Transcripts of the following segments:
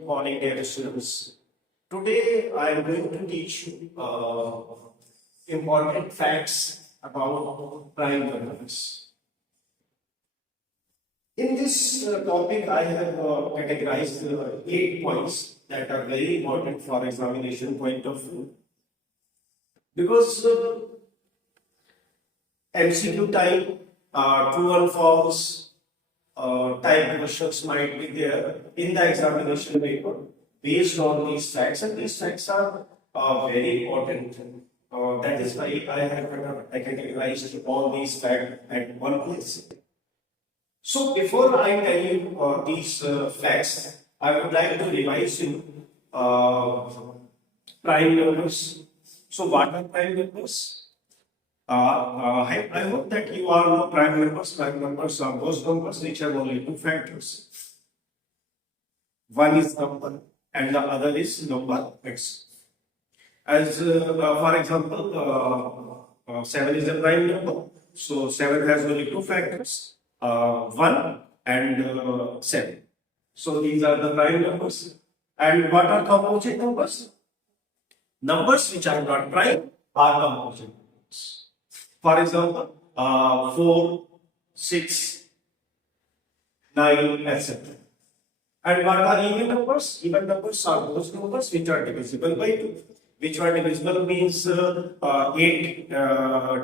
Good morning, dear students. Today I am going to teach important facts about prime numbers. In this topic, I have categorized 8 points that are very important for examination point of view. Because MCQ time, true and false type questions might be there in the examination paper based on these facts, and these facts are very important. That is why I categorized all these facts at one place. So before I tell you these facts, I would like to revise you prime numbers. So what are prime numbers? I hope that you all know prime numbers. Prime numbers are those numbers which have only two factors. One is number and the other is number x. As for example, 7 is a prime number. So 7 has only two factors, 1 and 7. So these are the prime numbers. And what are composite numbers? Numbers which are not prime are composite numbers. For example, 4, 6, 9, etc. And what are even numbers? Even numbers are those numbers which are divisible by 2. Which are divisible means 8, 10,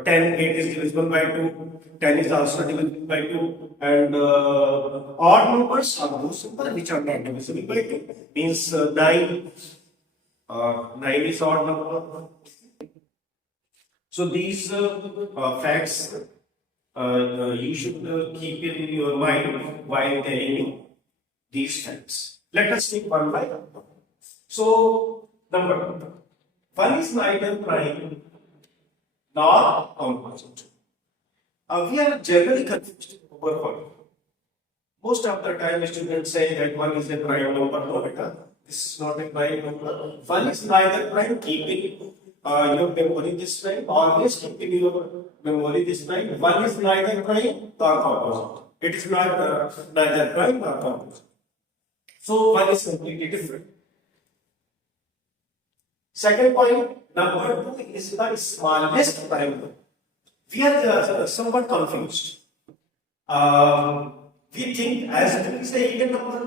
8 is divisible by 2, 10 is also divisible by 2, and odd numbers are those numbers which are not divisible by 2, means 9, 9 is odd number. So these facts you should keep in your mind while telling me these facts. Let us take one by one. So number 1 is neither prime nor composite. We are generally confused over 1. Most of the time students say that 1 is a prime number. No, beta, this is not a prime number. 1 is neither prime. Keeping your memory this way, always keep in your memory this way. 1 is neither prime nor composite. It is not neither prime nor composite. So 1 is completely different. Second point, number 2 is the smallest prime number. We are somewhat confused. We think as 2 is a even number,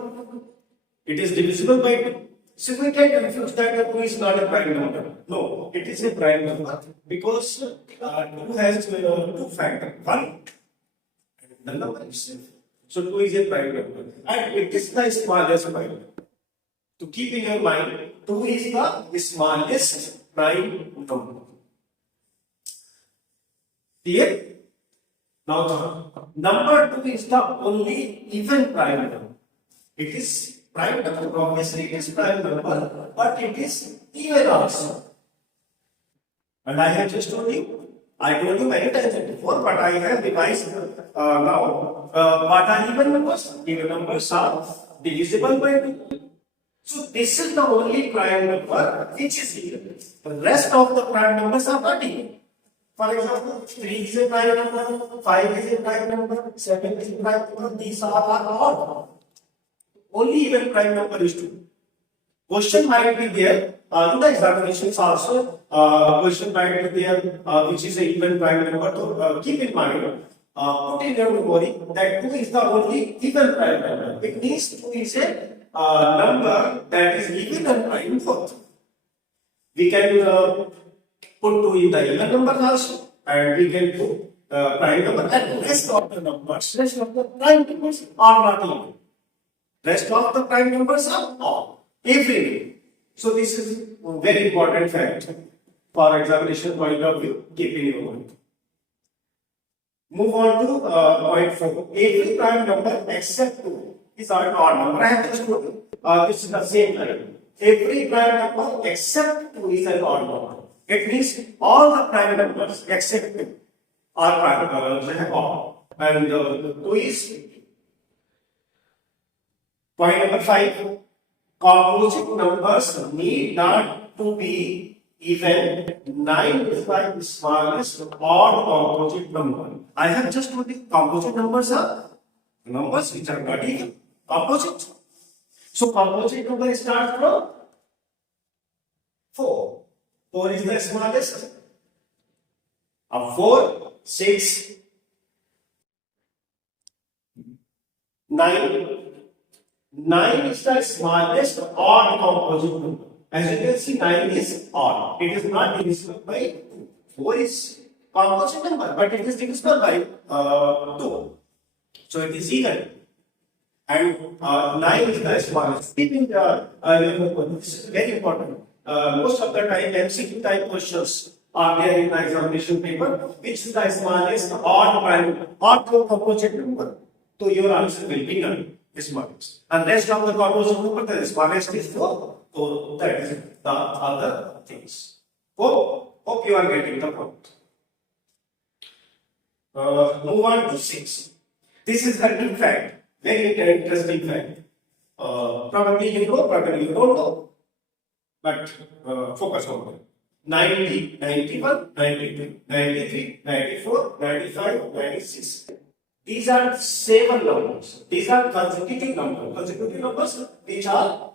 it is divisible by 2. So we get confused that 2 is not a prime number. No, it is a prime number because 2 has two factors. 1 and the number itself. So 2 is a prime number. And it is the smallest prime number. To keep in your mind, 2 is the smallest prime number. Clear? Now, number 2 is the only even prime number. It is prime number, obviously it is prime number, but it is even also. And I have just told you, I told you many times before, but I have revised now. What are even numbers? Even numbers are divisible by 2. So this is the only prime number which is even. The rest of the prime numbers are not even. For example, 3 is a prime number, 5 is a prime number, 7 is a prime number, these are odd. Only even prime number is 2. Question might be there in the examinations also. Question might be there which is a even prime number. So keep in mind, put in your memory that 2 is the only even prime number. It means 2 is a number that is even and prime both. We can put 2 in the even numbers also, and we can put prime number, and rest of the numbers, rest of the prime numbers are not even. Rest of the prime numbers are odd, every. So this is a very important fact for examination point of view. Keep in your mind. Move on to point 4. Every prime number except 2 is an odd number. I have just told you. This is the same line. Every prime number except 2 is an odd number. It means all the prime numbers except 2 are prime odd. And 2 is point number 5. Composite numbers need not to be even. 9 is the smallest odd composite number. I have just told you composite numbers are numbers which are not even composite. So composite number starts from 4. 4 is the smallest. 4, 6, 9. 9 is the smallest odd composite number. As you can see, 9 is odd. It is not divisible by 2. 4 is composite number, but it is divisible by 2. So it is even. And 9 is the smallest. Keeping this is very important. Most of the time, MCQ type questions are there in the examination paper. Which is the smallest odd composite number? So your answer will be none. Smallest. And rest of the composite number, the smallest is 4. So that is the other things. Hope you are getting the point. Move on to 6. This is a new fact. Very interesting fact. Probably you know, probably you don't know. But focus on it. 90, 91, 92, 93, 94, 95, 96. These are 7 numbers. These are consecutive numbers. Consecutive numbers which are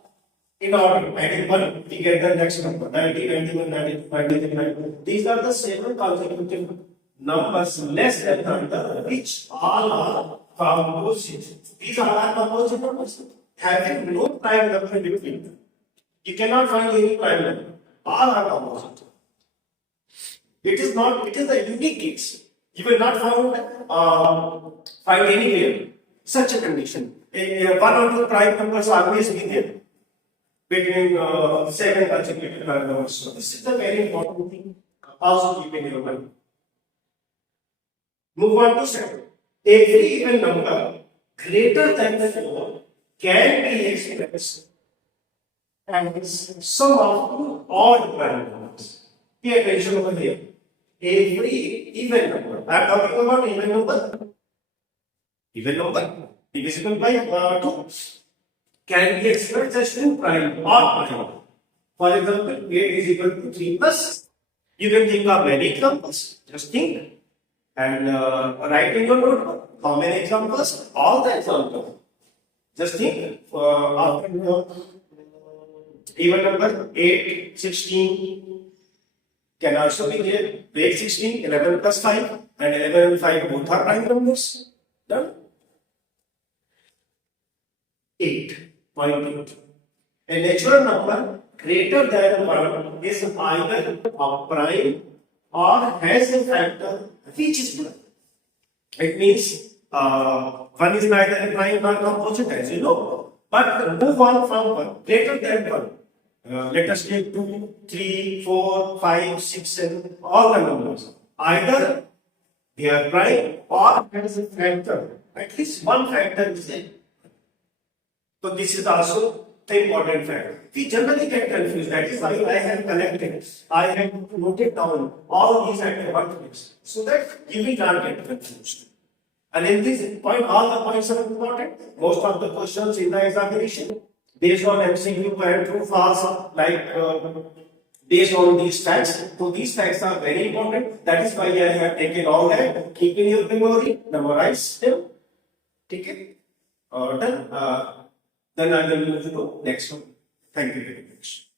in order. Adding 1, we get the next number. 90, 91, 92, 93, 94. These are the 7 consecutive numbers less than the number which all are composite. These are composite numbers having no prime number in between them. You cannot find any prime number. All are composite. It is the unique case. You will not find anywhere such a condition. 1 or 2 prime numbers always be there between 7 consecutive prime numbers. So this is a very important thing. Also keep in your mind. Move on to 7. Every even number greater than 4 can be expressed as sum of 2 odd prime numbers. Pay attention over here. Every even number. I am talking about even number. Even number divisible by 2 can be expressed as 2 prime odd prime. For example, 8 is equal to 3 plus. You can think of many examples. Just think. And write in your notebook how many examples? All the examples. Just think after even number 8, 16 can also be there. 8, 16, 11 plus 5 and 11 and 5 both are prime numbers. Done? 8.8. A natural number greater than 1 is either a prime or has a factor which is prime. It means 1 is neither a prime nor composite, as you know. But move on from 1, greater than 1. Let us take 2, 3, 4, 5, 6, 7, all the numbers. Either they are prime or has a factor. At least one factor is there. So this is also the important factor. We generally get confused. That is why I have collected, I have noted down all these at one place so that you will not get confused. And in this point, all the points are important. Most of the questions in the examination based on MCQ and true false, like based on these facts. So these facts are very important. That is why I have taken all that. Keep in your memory, memorize them. Take it. Done. Then I will move to the next one. Thank you very much.